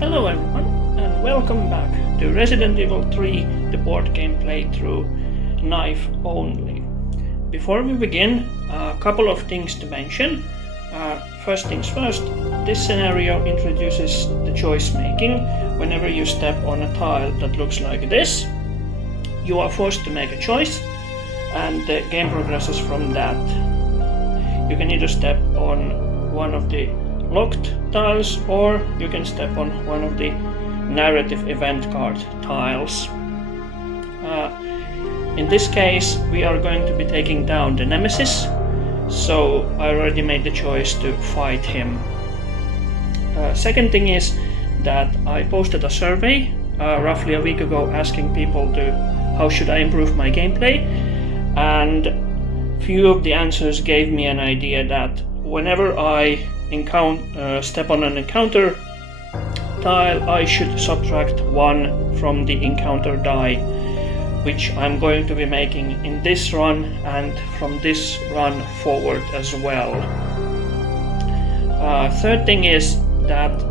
Hello everyone, and welcome back to Resident Evil 3, the board game playthrough, knife only. Before we begin, a couple of things to mention. First things first, this scenario introduces the choice making. Whenever you step on a tile that looks like this, you are forced to make a choice, and the game progresses from that. You can either step on one of the locked tiles, or you can step on one of the narrative event card tiles. In this case, we are going to be taking down the nemesis, so I already made the choice to fight him. Second thing is that I posted a survey roughly a week ago asking people to how should I improve my gameplay, and few of the answers gave me an idea that whenever I step on an encounter tile, I should subtract 1 from the encounter die, which I'm going to be making in this run and from this run forward as well. Third thing is that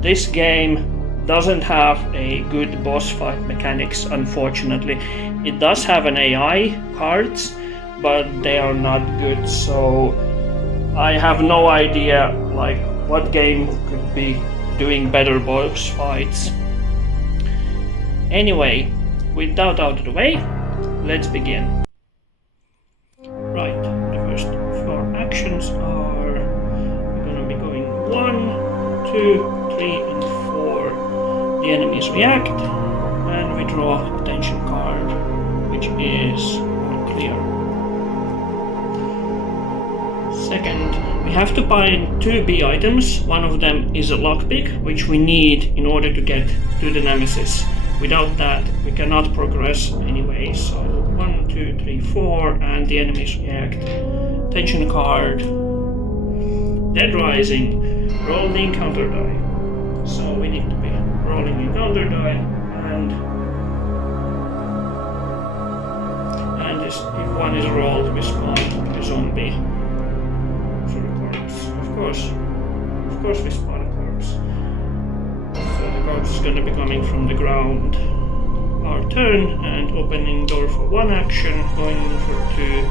this game doesn't have a good boss fight mechanics, unfortunately. It does have an AI cards, but they are not good, so I have no idea what game could be doing better boss fights. Anyway, with that out of the way, let's begin. Right, the first 4 actions are we're gonna be going 1, 2, 3, and 4. The enemies react, and we draw a tension card, which is clear. Second, we have to buy 2 B items. One of them is a lockpick, which we need in order to get to the nemesis. Without that, we cannot progress anyway. So 1, 2, 3, 4, and the enemies react. Tension card. Dead Rising. Roll the encounter die. So we need to be rolling encounter die, and if one is rolled, we spawn a zombie. Of course we spawn a corpse. So the corpse is gonna be coming from the ground. Our turn, and opening door for 1 action, going in for 2,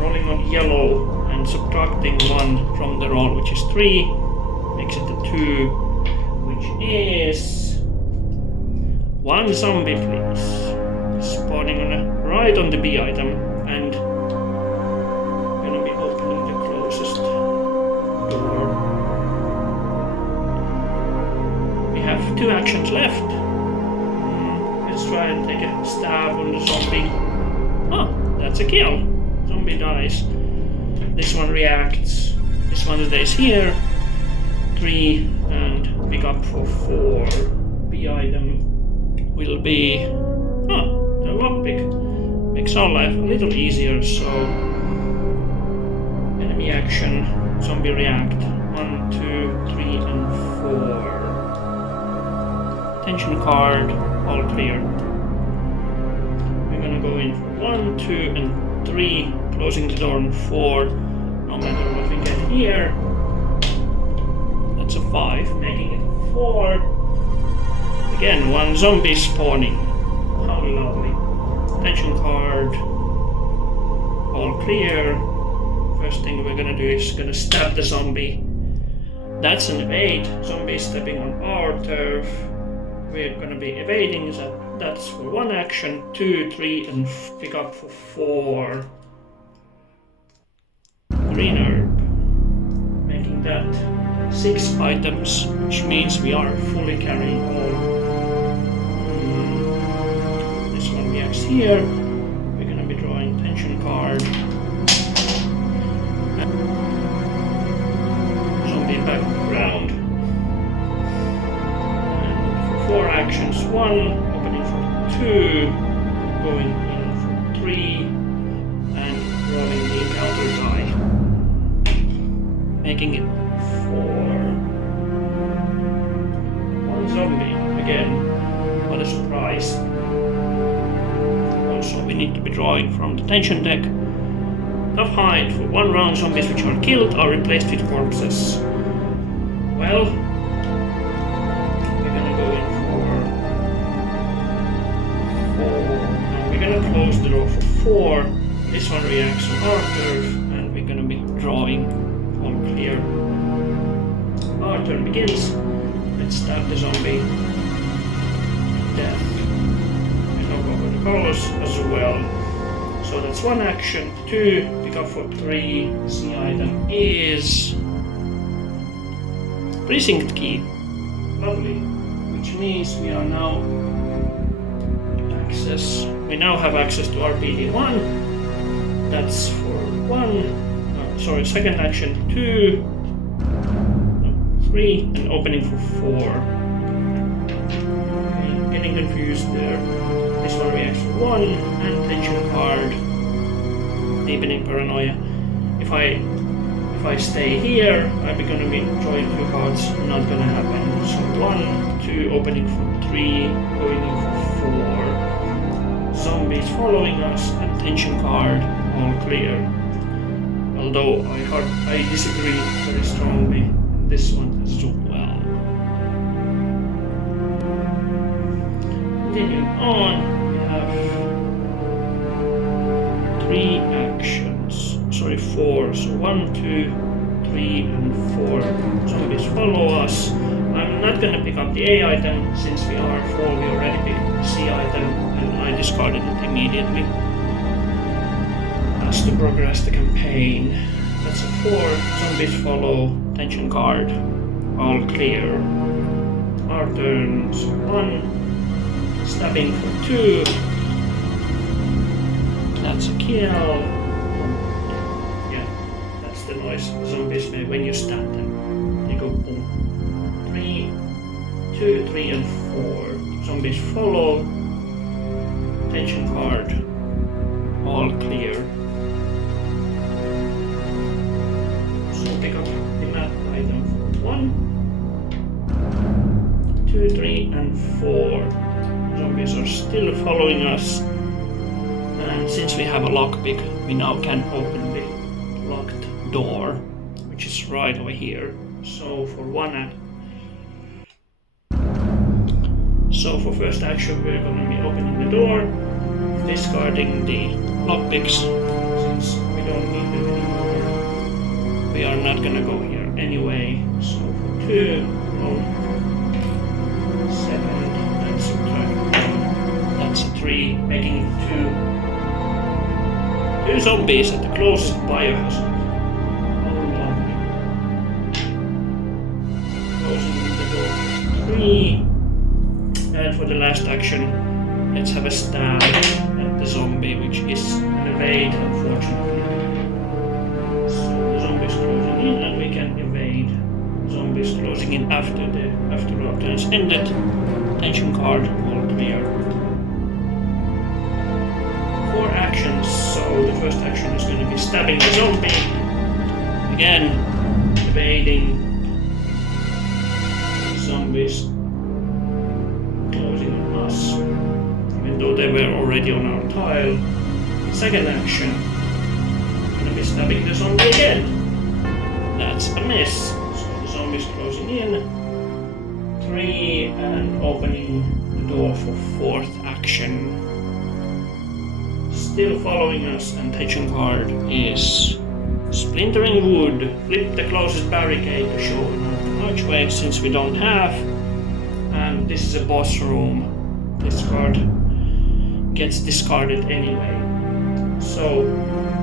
rolling on yellow and subtracting 1 from the roll, which is 3, makes it a 2, which is 1 zombie, please. Spawning right on the B item, and gonna be opening the closest door. We have 2 actions left. Let's try and take a stab on the zombie. Oh, that's a kill. Zombie dies. This one reacts. This one stays here. 3, and pick up for 4. B item will be the lockpick. Makes our life a little easier, so enemy action, zombie react, 1, 2, 3, and 4. Tension card, all clear. We're gonna go in for 1, 2, and 3, closing the door on 4. No matter what we get here, that's a 5, making it 4. Again, 1 zombie spawning. How lovely. Tension card, all clear. First thing we're gonna do is gonna stab the zombie. That's an evade. Zombie stepping on our turf. We're gonna be evading, so that's for 1 action, 2, 3, and pick up for 4. Green herb, making that 6 items, which means we are fully carrying all. This one reacts here. We're gonna be drawing tension card. Zombie back on the ground. And for 4 actions, 1, opening for 2, going in for 3, and rolling the encounter die. Making it 4. 1 zombie, again, what a surprise. Also, we need to be drawing from the tension deck. Tough hide. For 1 round, zombies which are killed are replaced with corpses. Well, reacts on our turf, and we're gonna be drawing. All clear. Our turn begins. Let's stab the zombie. Death. And knock over the colors as well. So that's one action. 2, pick up for 3. The item is precinct key. Lovely. Which means we are now we now have access to RPD1. That's for 1. Second action 2, 3, and opening for 4. Okay, getting confused there. This one reacts for 1, and tension card. Deepening paranoia. If I stay here, I'm gonna be drawing 2 cards. Not gonna happen. So 1, 2, opening for 3, going in for 4. Zombies following us, and tension card. All clear. Although I disagree very strongly on this one as well. Continuing on, we have 3 actions. Sorry, 4. So 1, 2, 3, and 4. Zombies follow us. I'm not gonna pick up the A item since we are 4. We already picked the C item, and I discarded it immediately. To progress the campaign. That's a 4. Zombies follow. Tension card. All clear. Our turns 1. Stabbing for 2. That's a kill. Yeah, that's the noise zombies make when you stab them. They go boom. 3, 2, 3, and 4. Zombies follow. Tension card. All clear. Pick up the map item for 1, 2, 3, and 4. Zombies are still following us, and since we have a lockpick, we now can open the locked door, which is right over here. So for first action, we're going to be opening the door, discarding the lockpicks since we don't need them anymore. We are not gonna go here anyway. So for 2, second, that's a 3, making 2 zombies at the closest biohazard. Closing the door for 3, and for the last action, let's have a stab at the zombie, which is an evade, unfortunately. Closing in, and we can evade. Zombies closing in after our turns ended. Tension card, all clear. 4 actions, so the first action is going to be stabbing the zombie. Again, evading. Zombies closing on us, even though they were already on our tile. Second action, going to be stabbing the zombie again. That's a miss. So the zombies closing in. 3, and opening the door for 4th action. Still following us, and tension card is splintering wood. Flip the closest barricade to show an archway since we don't have. And this is a boss room. This card gets discarded anyway. So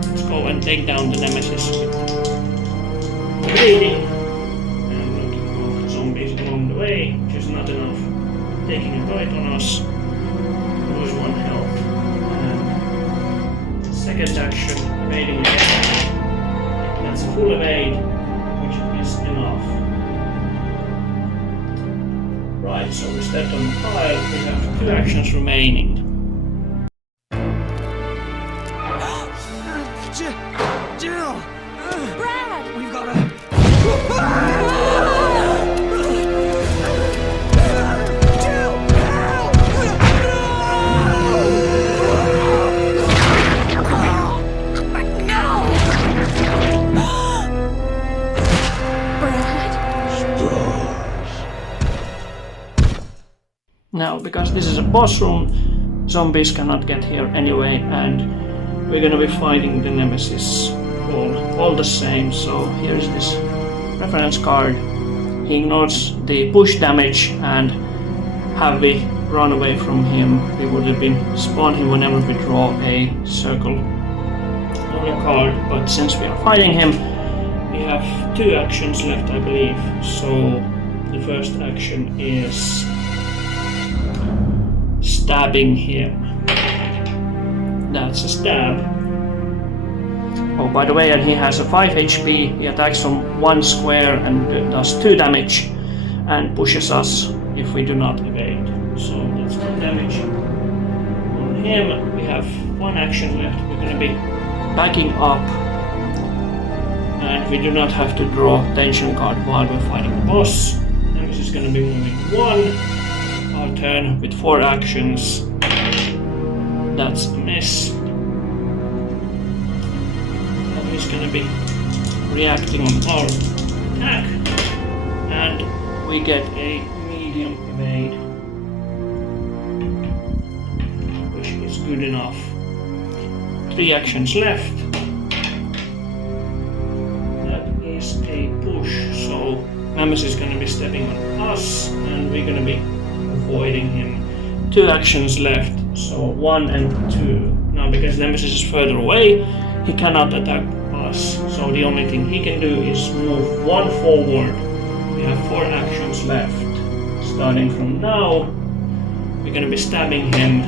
let's go and take down the nemesis with bleeding and knocking off the zombies along the way, which is not enough. Taking a bite on us, lose 1 health. And second action, evading again. That's a full evade, which is enough. Right, so we stepped on the pile, we have 2 actions remaining. Jill! Brad! We've got to... Jill! Help! Brad? Now, because this is a boss room, zombies cannot get here anyway, and we're gonna be fighting the nemesis all the same. So here's this reference card. He ignores the push damage, and have we run away from him, we would have been spawned him whenever we draw a circle on a card. But since we are fighting him, we have 2 actions left, I believe. So the first action is stabbing him. That's a stab. Oh, by the way, and he has a 5 HP. He attacks from 1 square and does 2 damage and pushes us if we do not evade. So that's 1 damage on him. We have 1 action left. We're going to be backing up, and we do not have to draw tension card while we're fighting the boss. Nemesis is going to be moving 1. Our turn with 4 actions. That's a miss. He's going to be reacting on our attack, and we get a medium evade, which is good enough. 3 actions left. That is a push, so Nemesis is going to be stepping on us, and we're going to be avoiding him. 2 actions left, so 1 and 2. Now, because Nemesis is further away, he cannot attack us, so the only thing he can do is move 1 forward. We have 4 actions left. Starting from now, we're going to be stabbing him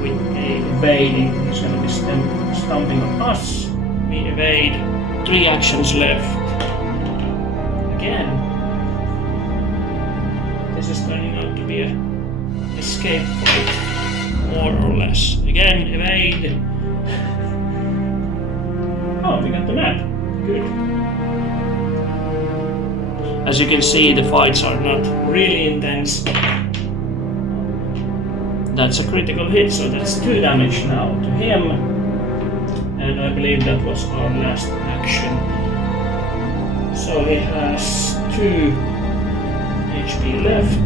with a evading. He's going to be stomping on us. We evade. 3 actions left. Again, this is turning out to be an escape fight, more or less. Again, evade. Oh, we got the map. Good. As you can see, the fights are not really intense. That's a critical hit, so that's 2 damage now to him. And I believe that was our last action. So he has 2 HP left.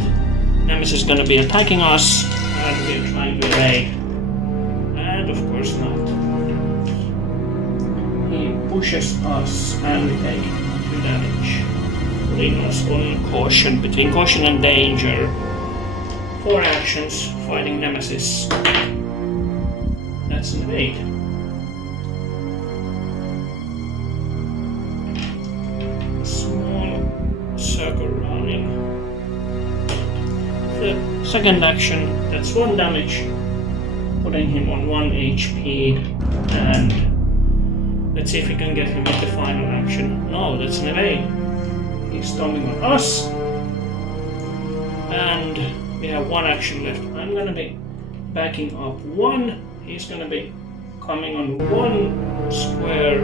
Nemesis is going to be attacking us, and we're trying to evade. And of course not. He pushes us, and we take 2 damage. Putting us on caution, between caution and danger. 4 actions, fighting Nemesis. That's an evade. Small circle running. The second action, that's 1 damage. Putting him on 1 HP, and let's see if we can get him with the final action. No, that's an evade. He's stomping on us, and we have 1 action left. I'm gonna be backing up 1. He's gonna be coming on 1 square,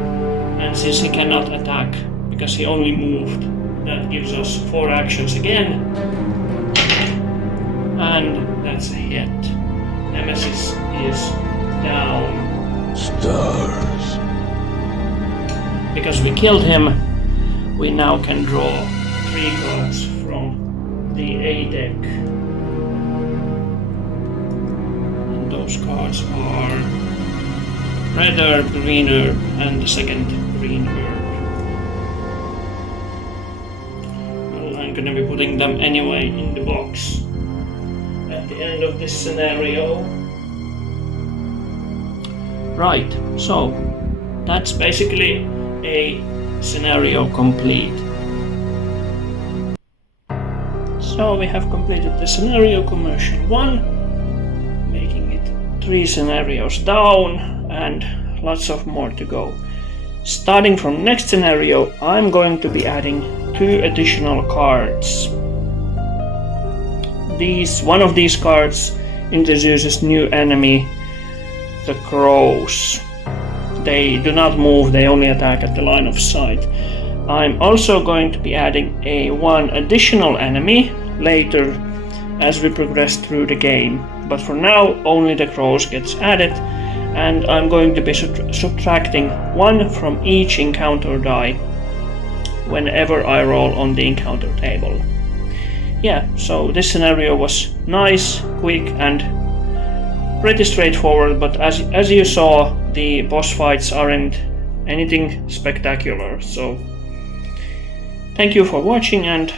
and since he cannot attack because he only moved, that gives us 4 actions again, and that's a hit. Nemesis is down. Stars. Because we killed him, we now can draw 3 cards from the A deck. And those cards are red herb, green herb, and the second green herb. Well, I'm gonna be putting them anyway in the box at the end of this scenario. Right, so that's basically a scenario complete. So we have completed the scenario commercial 1, making it 3 scenarios down and lots of more to go. Starting from next scenario, I'm going to be adding 2 additional cards. One of these cards introduces new enemy, the crows. They do not move, they only attack at the line of sight. I'm also going to be adding a 1 additional enemy later as we progress through the game. But for now, only the crows gets added, and I'm going to be subtracting 1 from each encounter die whenever I roll on the encounter table. Yeah, so this scenario was nice, quick, and pretty straightforward, but as you saw, the boss fights aren't anything spectacular. So thank you for watching, and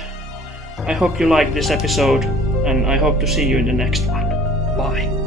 I hope you liked this episode, and I hope to see you in the next one. Bye.